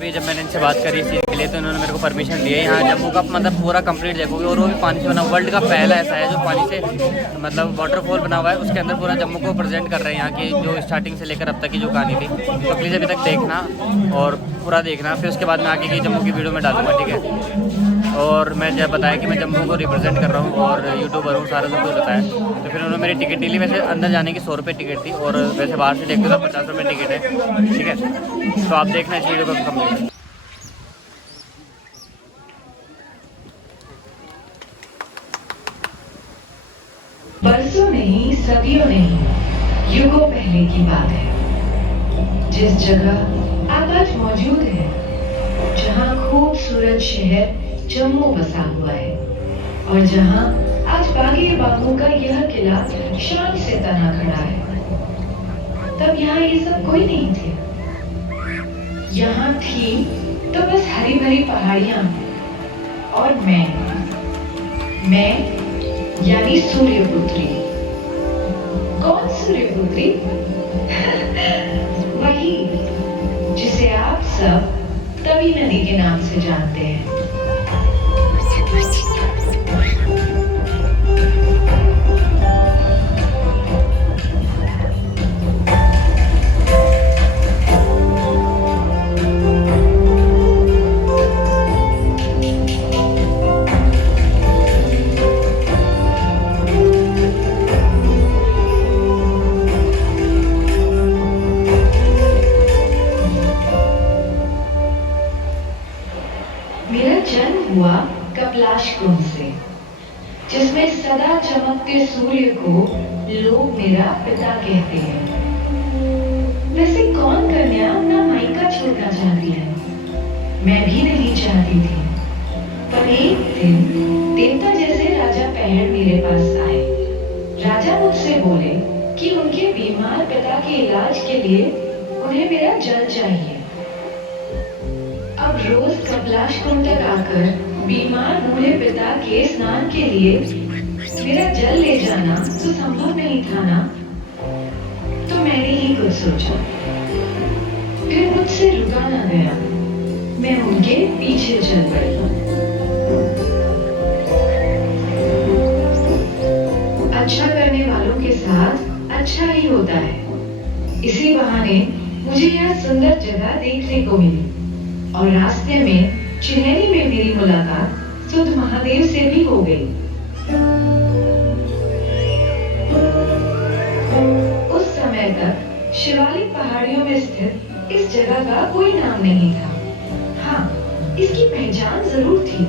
अभी जब मैंने इनसे बात करी इस चीज़ के लिए तो इन्होंने मेरे को परमिशन दी है। यहाँ जम्मू का मतलब पूरा कंप्लीट देखोगे और वो भी पानी से बना, वर्ल्ड का पहला ऐसा है जो पानी से मतलब वाटरफॉल बना हुआ है, उसके अंदर पूरा जम्मू को प्रेजेंट कर रहे हैं, यहाँ की जो स्टार्टिंग से लेकर अब तक की जो कहानी थी। तो प्लीज़ अभी तक देखना और पूरा देखना, फिर उसके बाद मैं आगे की जम्मू की वीडियो में डालूंगा, ठीक है। और मैं जब बताया कि मैं जम्मू को रिप्रेजेंट कर रहा हूँ और यूट्यूबर हूँ, सारा सब कुछ बताया। तो फिर उन्होंने मेरी टिकट ली। वैसे अंदर जाने की 100 रुपये टिकट थी और वैसे बाहर से देखते तो 50 रुपये टिकट है, ठीक है। तो आप देखना इस वीडियो को कंप्लीट। बरसों नहीं, सदियों नहीं, युगों पहले की बात है। जिस जगह आप आज मौजूद हैं, जहां खूबसूरत शहर जम्मू बसा हुआ है और जहां आज बागी बागों का यह किला शान से तना खड़ा है, तब यहाँ ये सब कोई नहीं थे। यहाँ थी तो बस हरी भरी पहाड़ियां और मैं यानी सूर्यपुत्री। कौन सूर्यपुत्री? वही जिसे आप सब तवी नदी के नाम से जानते हैं। मेरा जन्म हुआ कपिलाश कुंड से, जिसमें सदा चमकते सूर्य को लोग मेरा पिता कहते हैं। वैसे कौन कन्या अपना मायका छोड़ना चाहती है? मैं भी नहीं चाहती थी, पर एक दिन देवता जैसे राजा पहड़ मेरे पास आए। राजा मुझसे बोले कि उनके बीमार पिता के इलाज के लिए उन्हें मेरा जल चाहिए। अब रोज कपिलाश कुंड तक आकर बीमार बूढ़े पिता के स्नान के लिए मेरा जल ले जाना तो संभव नहीं था ना। तो मैंने ही कुछ सोचा, फिर मुझसे रुका ना गया। मैं उनके पीछे चल पड़ी। अच्छा करने वालों के साथ अच्छा ही होता है। इसी बहाने मुझे यह सुंदर जगह देखने को मिली और रास्ते में चिन्नैनी में मेरी मुलाकात सुध महादेव से भी हो गई। उस समय तक शिवालिक पहाड़ियों में स्थित इस जगह का कोई नाम नहीं था। हाँ, इसकी पहचान जरूर थी।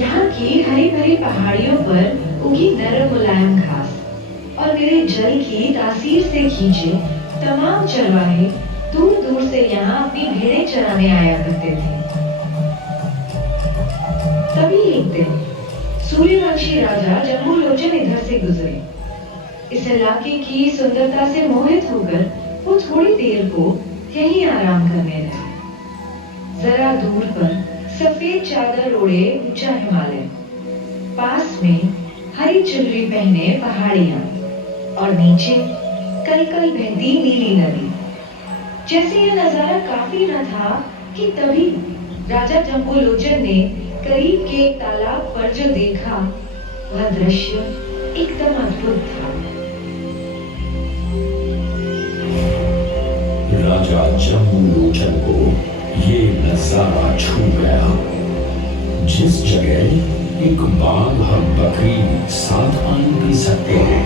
यहाँ की हरी भरी पहाड़ियों पर उगी नरम मुलायम घास और मेरे जल की तासीर से खींचे तमाम चरवाहे दूर दूर से यहाँ अपनी भेड़ें चराने आया करते थे। तभी एक दिन सूर्यवंशी राजा जम्बूलोचन इधर से गुजरे। इस इलाके की सुंदरता से मोहित होकर वो थोड़ी देर को यहीं आराम करने लगे। जरा दूर पर सफेद चादर ओढ़े ऊंचा हिमालय, पास में हरी चुनरी पहने पहाड़ियां और नीचे कल कल बहती नीली नदी। जैसे यह नजारा काफी न था कि तभी राजा जम्बूलोचन ने करीब के एक तालाब पर जो देखा, वह दृश्य एकदम अद्भुत था। राजा जम्बूलोचन को ये नजारा छू गया। जिस जगह एक बाघ और बकरी साथ पानी पी सकते हैं,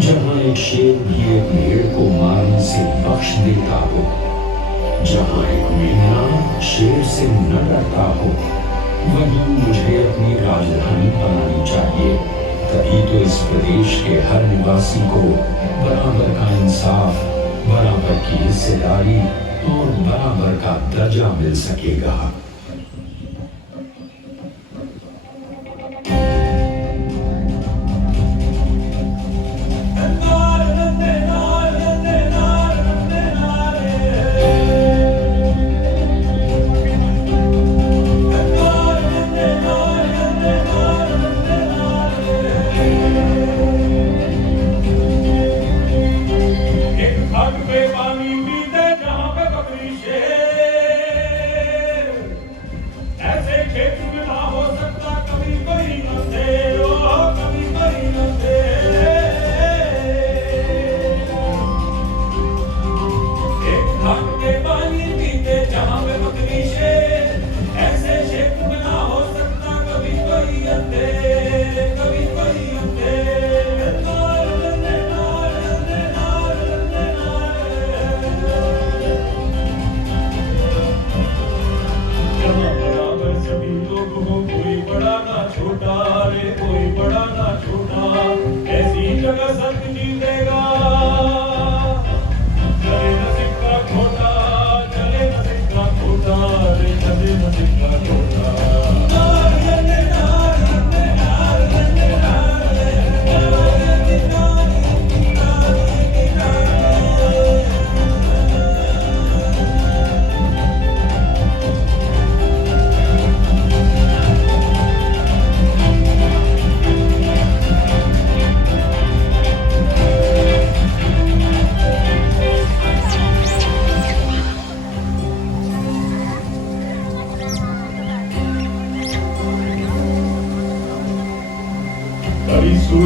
जहाँ एक शेर भी एक भेड़ को मारने से बख्श देता हो, जहाँ एक मेमना शेर से न डरता हो, वहीं मुझे अपनी राजधानी बनानी चाहिए। तभी तो इस प्रदेश के हर निवासी को बराबर का इंसाफ, बराबर की हिस्सेदारी और बराबर का दर्जा मिल सकेगा।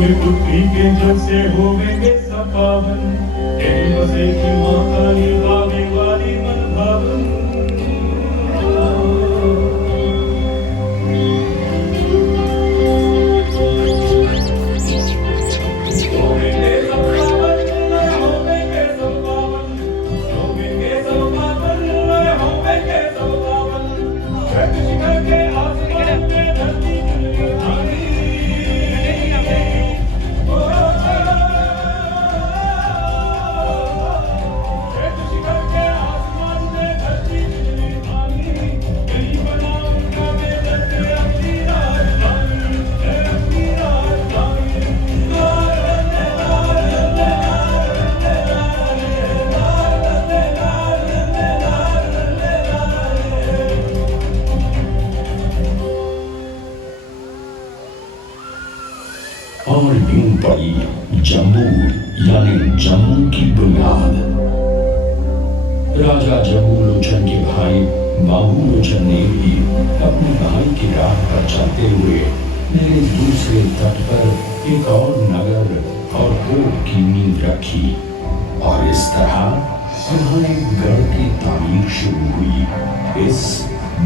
फूल पुत्री के जल से होवेंगे सब पावन, तेरी बसे की माता निभावे वाली मन भावन। और यूं पड़ी जम्मू यानी जम्मू की बुनियाद। राजा जम्मू लोचन के भाई बाबू लोचन ने भी अपने भाई की राह पर चलते हुए मेरे दूसरे तट पर एक और नगर और कोट की नींव रखी और इस तरह यहाँ एक गढ़ की तामीर शुरू हुई, इस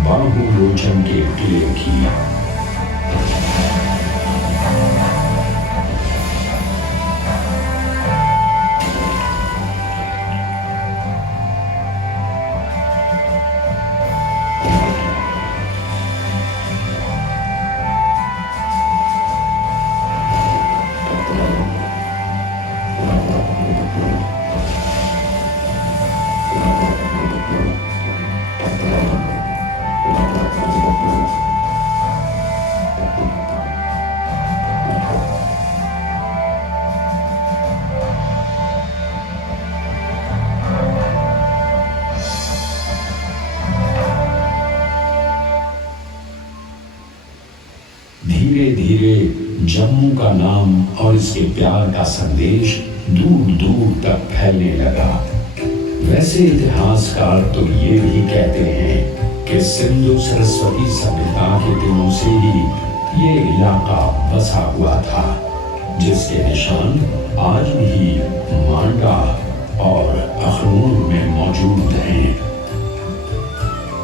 बाबू लोचन के किले की। धीरे धीरे जम्मू का नाम और इसके प्यार का संदेश दूर दूर तक फैलने लगा। वैसे इतिहासकार तो ये भी कहते हैं कि सिंधु सरस्वती सभ्यता के दिनों से ही ये इलाका बसा हुआ था, जिसके निशान आज भी मांडा और अखनूर में मौजूद हैं।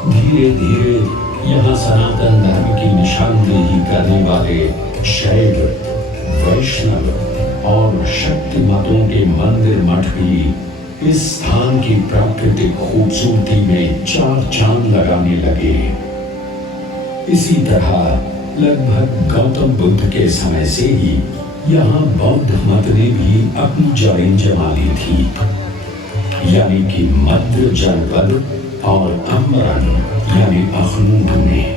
धीरे धीरे यहाँ सनातन धर्म की निशानदेही करने वाले शैव, वैष्णव और शक्ति मतों के मंदिर मठ भी इस स्थान की प्राकृतिक खूबसूरती में चार चांद लगाने लगे। इसी तरह लगभग गौतम बुद्ध के समय से ही यहाँ बौद्ध मत ने भी अपनी जड़ें जमा ली थी, यानी कि मध्य जनपद और अम्बरन यानी अखनूर में।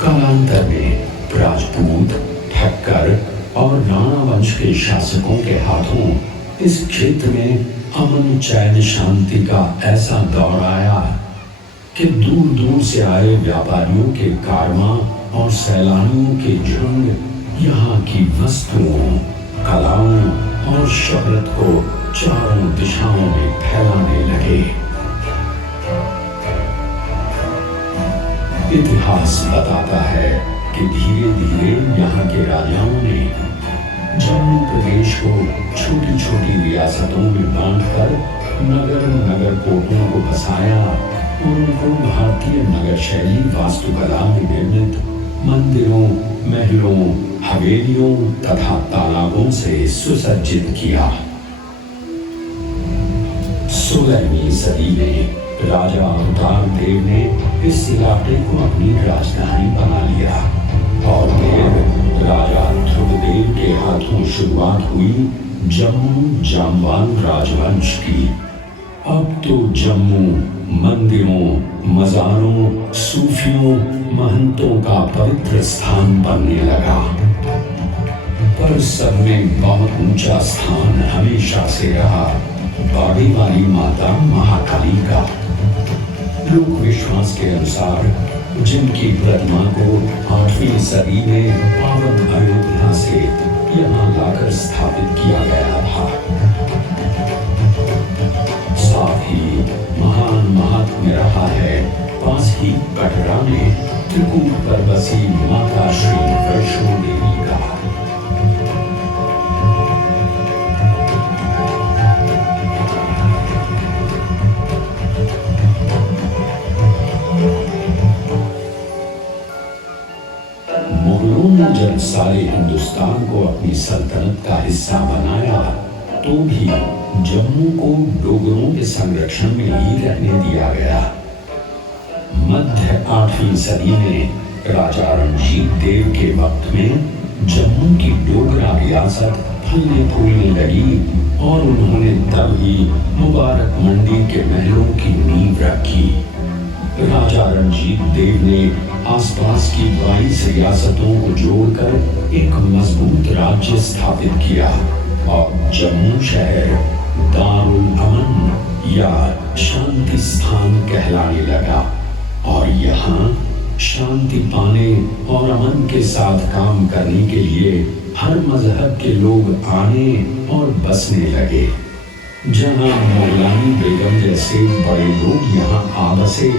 कालांतर में राजपूत, ठक्कर और राणा वंश के शासकों के हाथों इस क्षेत्र में अमन चैन शांति का ऐसा दौर आया कि दूर दूर से आए व्यापारियों के कारवां और सैलानियों के झुंड यहाँ की वस्तुओं, कलाओं और शोहरत को चारों दिशाओं में फैलाने लगे। इतिहास बताता है कि धीरे धीरे यहाँ के राजाओं ने जम्मू प्रदेश को छोटी छोटी रियासतों में बांटकर नगर नगर कोटों को बसाया और उनको भारतीय नगर शैली वास्तुकला में निर्मित मंदिरों, महलों, हवेलियों तथा तालाबों से सुसज्जित किया। 16वीं सदी में राजा अवतार देव ने इस इलाके को अपनी राजधानी बना लिया और फिर राजा ध्रुवदेव के हाथों शुरुआत हुई जम्मू जामवान राजवंश की। अब तो जम्मू मंदिरों, मज़ारों, सूफियों, महंतों का पवित्र स्थान बनने लगा, पर सब में बहुत ऊंचा स्थान हमेशा से रहा बाड़ी वाली माता महाकाली का। लोक विश्वास के अनुसार जिनकी प्रतिमा को 8वीं सदी में पावन अयोध्या से यहाँ लाकर स्थापित किया गया था। साथ ही महान महात्म्य रहा है पास ही कटरा में त्रिकूट पर बसी माता श्री वैष्णो देवी का। मुगलों ने जब सारे हिंदुस्तान को अपनी सल्तनत का हिस्सा बनाया तो भी जम्मू को डोगरों के संरक्षण में ही रहने दिया गया। मध्य 8वीं सदी में राजा रणजीत देव के वक्त में जम्मू की डोगरा रियासत फलने फूलने लगी और उन्होंने तब ही मुबारक मंडी के महलों की नींव रखी। राजा रणजीत देव ने आसपास की 22 रियासतों को जोड़कर एक मजबूत राज्य स्थापित किया और जम्मू शहर दारुल अमन या शांति स्थान कहलाने लगा और यहाँ शांति पाने और अमन के साथ काम करने के लिए हर मजहब के लोग आने और बसने लगे। जहाँ मौलानी बेगम जैसे बड़े लोग यहाँ आ बसे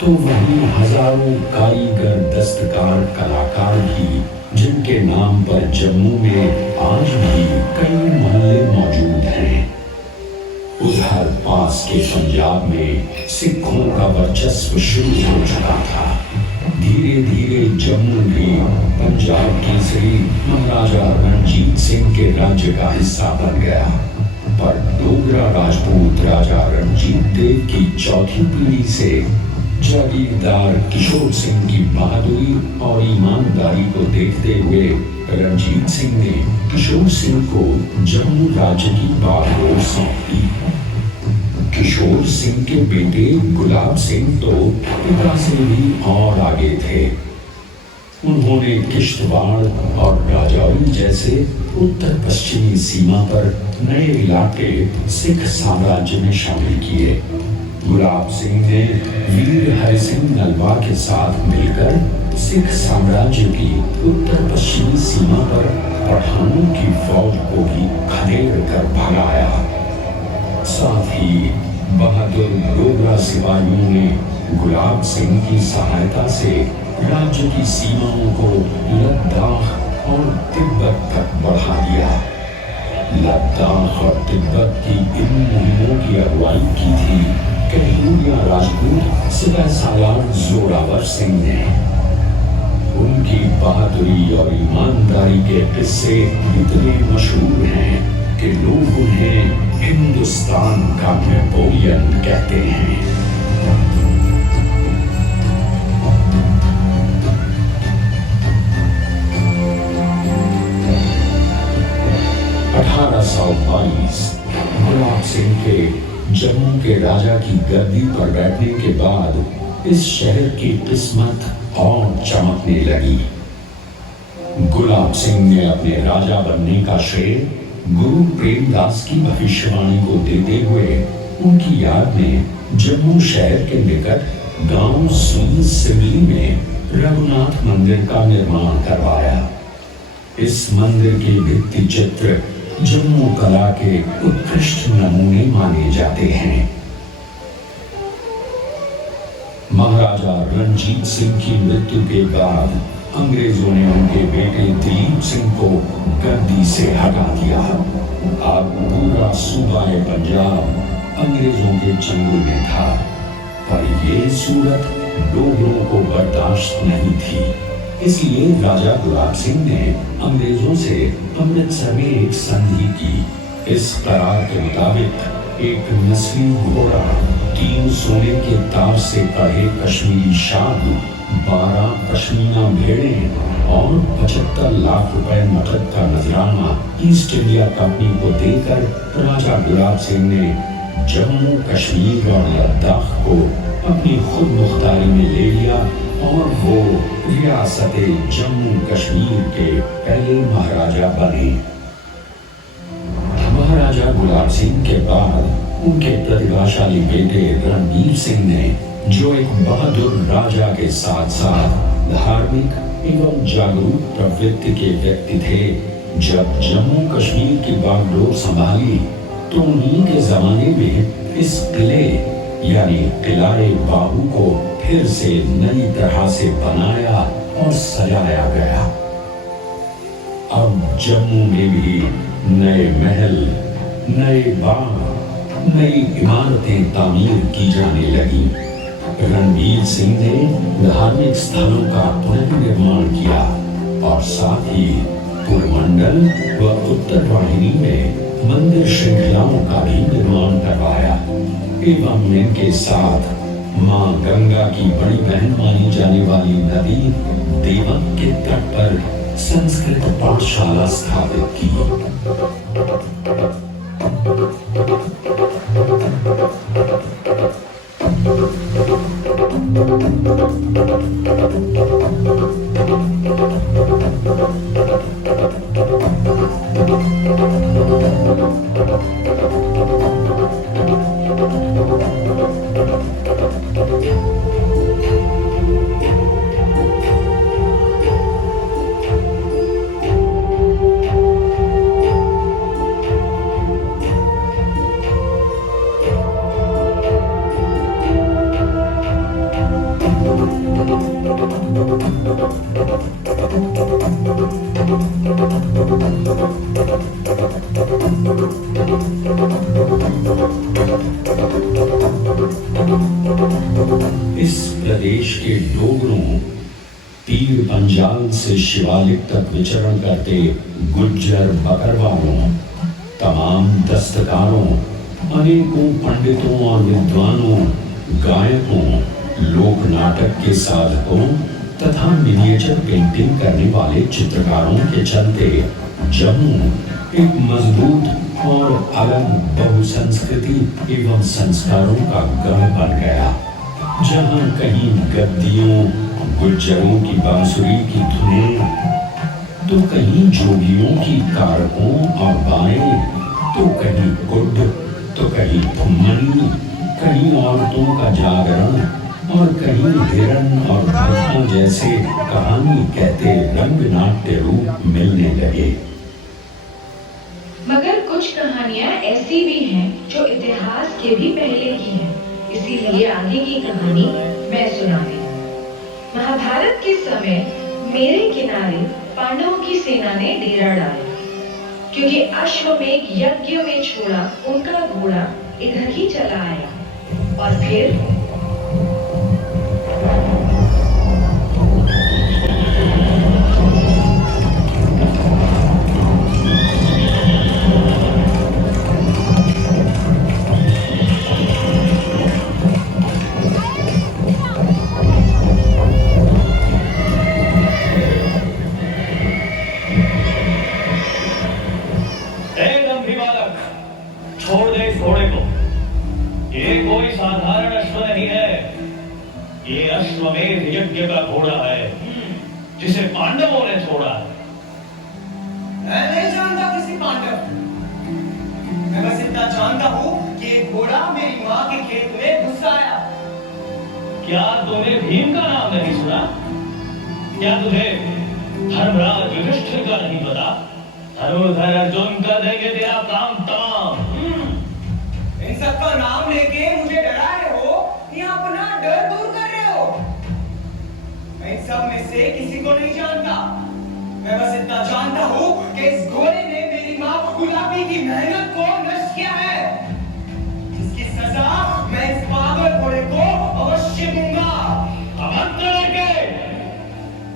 तो वहीं हजारों कारीगर दस्तकार कलाकार भी जिनके नाम पर जम्मू में आज भी कई मोहल्ले मौजूद हैं। उधर पास के पंजाब में सिखों का वर्चस्व शुरू हो चुका था। धीरे धीरे जम्मू भी पंजाब केसरी महाराजा रणजीत सिंह के राज्य का हिस्सा बन गया, पर डोगरा राजपूत राजा रणजीत देव की चौथी पीढ़ी से जागीरदार किशोर सिंह की बहादुरी और ईमानदारी को देखते हुए रणजीत सिंह ने किशोर सिंह को जम्मू राज्य की बागडोर सौंप दी। किशोर सिंह के बेटे गुलाब सिंह तो पिता से भी और आगे थे। उन्होंने किश्तवाड़ और राजौरी जैसे उत्तर पश्चिमी सीमा पर नए इलाके सिख साम्राज्य में शामिल किए। गुलाब सिंह ने वीर हरि सिंह नलवा के साथ मिलकर सिख साम्राज्य की उत्तर पश्चिमी सीमा पर पठानों की फौज को भी खदेड़ कर भगाया। साथ ही बहादुर डोगरा सिपाहियों ने गुलाब सिंह की सहायता से राज्य की सीमाओं को लद्दाख और तिब्बत तक बढ़ा दिया। लद्दाख और तिब्बत की इन मुहिमों की अगुवाई की थी कहलूरिया राजपूत सिपाही सालार जोरावर सिंह ने। उनकी बहादुरी और ईमानदारी के किस्से इतने मशहूर हैं कि लोग उन्हें हिंदुस्तान का नेपोलियन कहते हैं। 1822 गुलाब सिंह के जम्मू के राजा की गद्दी पर बैठने के बाद इस शहर की किस्मत और चमकने लगी। गुलाब सिंह ने अपने राजा बनने का श्रेय गुरु प्रेमदास की भविष्यवाणी को देते हुए उनकी याद में जम्मू शहर के निकट गांव सिमली में रघुनाथ मंदिर का निर्माण करवाया। इस मंदिर के भित्ति चित्र जम्मू कला के उत्कृष्ट नमूने माने जाते हैं। महाराजा रणजीत सिंह की मृत्यु के बाद अंग्रेजों ने उनके बेटे दिलीप सिंह को गद्दी से हटा दिया। अब पूरा सूबा पंजाब अंग्रेजों के चंगुल में था, पर यह सूरत डोगरों को बर्दाश्त नहीं थी। इसलिए राजा गुलाब सिंह ने अंग्रेजों से अमृतसर में एक संधि की। इस करार के मुताबिक एक नस्ली घोड़ा, 3 सोने के तार से कढ़े कश्मीरी शाल, 12 पश्मीना भेड़ें और 75 लाख रुपए नकद का नजराना ईस्ट इंडिया कंपनी को देकर राजा गुलाब सिंह ने जम्मू कश्मीर और लद्दाख को अपनी खुद मुख्तारी में ले लिया और वो रियासत जम्मू कश्मीर के पहले महाराजा बने। महाराजा गुलाब सिंह के बाद उनके प्रतिभाशाली बेटे रणवीर सिंह ने, जो एक बहादुर राजा के साथ साथ धार्मिक एवं जागरूक प्रवृत्ति के व्यक्ति थे, जब जम्मू कश्मीर की बागडोर संभाली तो उन्हीं के जमाने में इस किले यानी किलाए बाहू को फिर से नई तरह से बनाया और सजाया गया। अब जम्मू में भी नए महल, नए बाग, नई इमारतें तामीर की जाने लगी। रणवीर सिंह ने धार्मिक स्थलों का पुनर्निर्माण किया और साथ ही पुरमंडल व उत्तर वाहिनी में मंदिर श्रृंखलाओं का भी निर्माण करवाया एवं इनके साथ मां गंगा की बड़ी बहन मानी जाने वाली नदी देवक के तट पर संस्कृत पाठशाला स्थापित की। इस प्रदेश के डोगरों, तीर पंजाल से शिवालिक तक विचरण करते गुज्जर बकरवालों, तमाम दस्तकारों, अनेकों पंडितों और विद्वानों, गायकों, लोक नाटक के साधकों तथा मिनिएचर पेंटिंग करने वाले चित्रकारों के चलते जम्मू एक मजबूत और अलग बहुसंस्कृति एवं संस्कारों का गढ़ बन गया, जहां कहीं गद्दियों, गुज्जरों की बांसुरी की धुनें, तो कहीं जोगियों की कारकों और बाएं, तो कहीं कुड, तो कहीं घुमनी, कहीं औरतों का जागरण और कहीं हिरन और भस्मा जैसे कहानी कहते रंग नाट्य रूप मिलने लगे। मगर कुछ कहानियां ऐसी भी हैं जो इतिहास के भी पहले की हैं, इसीलिए आगे की कहानी मैं सुनाऊंगी। महाभारत के समय मेरे किनारे पांडवों की सेना ने डेरा डाला, क्योंकि अश्वमेध यज्ञ में छोड़ा उनका घोड़ा इधर ही चला आया और फिर अश्वमेध यज्ञ का घोड़ा है जिसे पांडवों ने छोड़ा है। मैं नहीं जानता किसी पांडव, मैं बस इतना जानता हूँ कि एक घोड़ा मेरी माँ के खेत में घुस आया। क्या तूने भीम का नाम नहीं सुना? क्या तुझे धर्मराज युधिष्ठिर का नहीं पता? धनुर्धर अर्जुन कर देंगे तेरा काम तमाम। इन सबका नाम लेके मुझे डरा रहे हो या अपना डर दूर कर रहे हो? मैं इन सब में से किसी को नहीं जानता। मैं बस इतना जानता हूँ कि इस घोड़े ने मेरी माँ गुलाबी की मेहनत को नष्ट किया है, जिसकी सजा मैं इस पागल घोड़े को अवश्य दूंगा। अभद्र लड़के,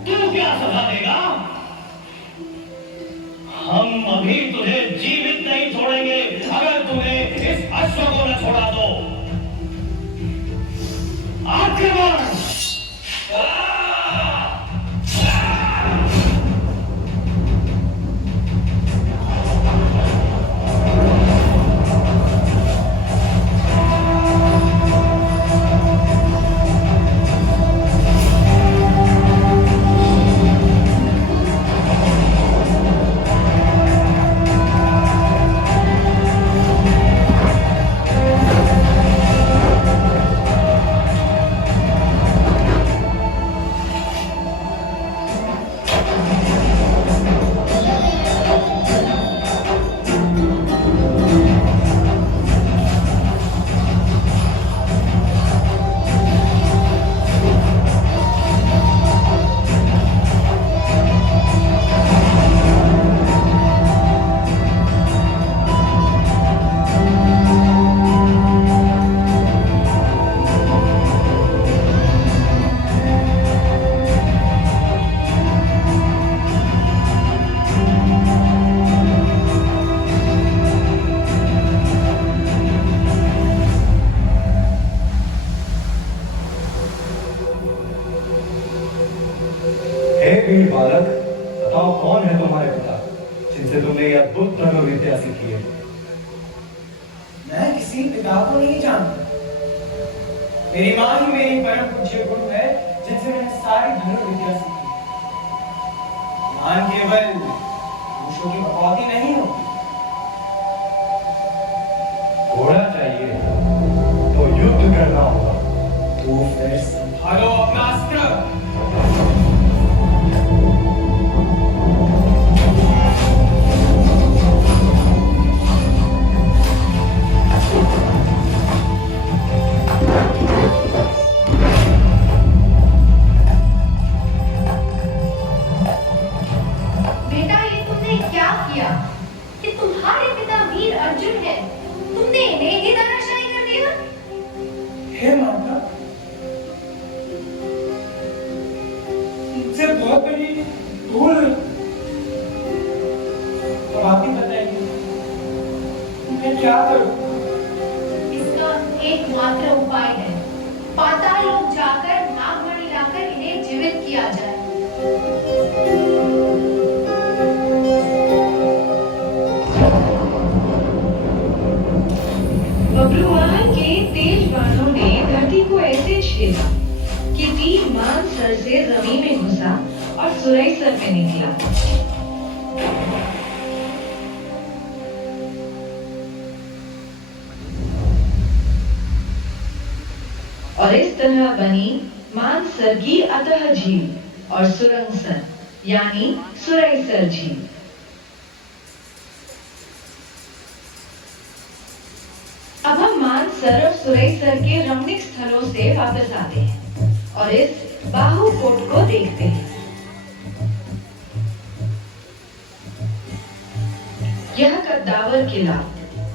तू क्या सजा देगा? हम अभी तुझे जीवित नहीं छोड़ेंगे अगर तूने इस अश्व को न छोड़ा तो। आक्रमण! कौन है तुम्हारे पिता जिनसे तुमने यह अद्भुत धनुर्विद्या सीखी है? मैं किसी पिता को नहीं जानता। मेरी माँ ही मेरी परम पूज्य गुरु है जिनसे मैंने सारी धनुर्विद्या सीखी। ज्ञान केवल पुरुषों की भगवती नहीं होती। घोड़ा चाहिए तो युद्ध करना होगा। तो फिर संभालो अपना अस्त्र। बेटा, ये तुमने क्या किया? कि तुम्हारे पिता वीर अर्जुन है, तुमने इन्हें ही धराशायी कर दिया? हे माता, मुझसे बहुत बड़ी भूल हुई। अब आप ही बताइए, मैं क्या करूं? इसका एकमात्र उपाय है, पाताल लोक जाकर नागमणि लाकर इन्हें जीवित किया जाए। बब्रुवाहन के तेज बाणों ने धरती को ऐसे छेदा कि तीर मानसर से जमीन में घुसा और सुरईसर में निकला। और इस तरह बनी मानसर की अतः झील और सुरंगसर यानी सुरईसर झील। अब हम मानसर और सुरईसर के रमणीक स्थलों से वापस आते हैं और इस बाहुकोट को देखते हैं। यह कद्दावर किला